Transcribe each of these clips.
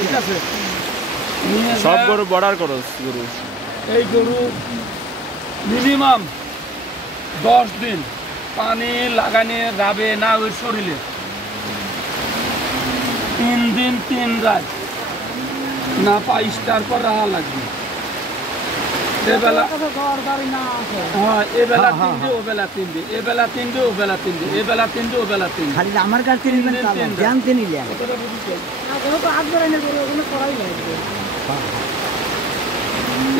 ঠিক আছে, সব গরু বর্ডার করস গরু। এই গরু মিনিমাম 10 দিন পানি লাগানি যাবে না ওই শরীরে, 3 দিন 3 রাত না পাইস্টার পর রাহা লাগবে। এবেলা হ্যাঁ, এবেলা 3 দিন, ওবেলা 3 দিন, এবেলা 3 দিন, ওবেলা 3 দিন, এবেলা 3 দিন, ওবেলা 3 দিন। খালি আমার কাছে নিবেন জানতে নিলেন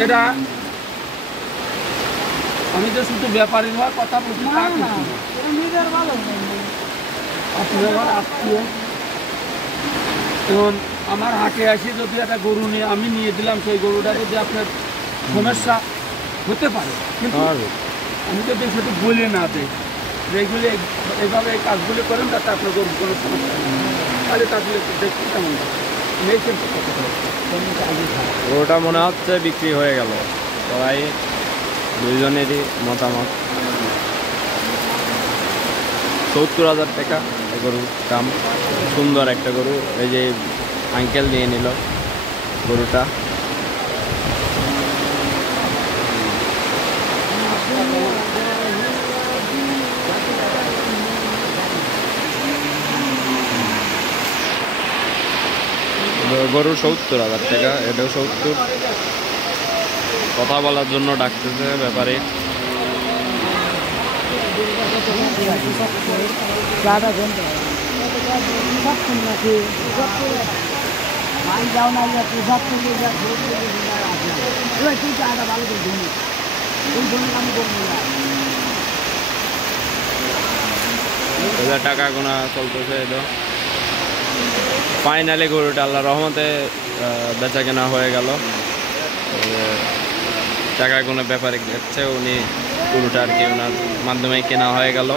এটা আমি তো শুধু ব্যাপারী হওয়ার কথা বলছি, তা কিছু না। আপনি আমার আত্মীয়, এখন আমার হাটে আসি যদি একটা গরু নিয়ে আমি নিয়ে দিলাম, সেই গরুটা যদি আপনার সমস্যা হতে পারে, কিন্তু আমি যদি সেটা বলে না দিই যেগুলি এইভাবে এই কাজগুলি করেন তাতে আপনার গরু কোনো সমস্যা নেই, তাহলে তাদের দেখতে কেমন নেই। গরুটা মনে হচ্ছে বিক্রি হয়ে গেল, সবাই দুইজনেরই মতামত। 70,000 টাকা এই গরুর দাম। সুন্দর একটা গরু, এই যে আঙ্কেল নিয়ে নিল গরুটা। গরু 70,000 টাকা, এটাও 70। কথা বলার জন্য ডাকতেছে ব্যাপারে। টাকা গোনা চলতেছে। এটা ফাইনালি গরুটা আল্লাহ রহমতে বেচা কেনা হয়ে গেল। টাকা কোনো ব্যাপারে যাচ্ছে, উনি গরুটা আর কি ওনার মাধ্যমে কেনা হয়ে গেল।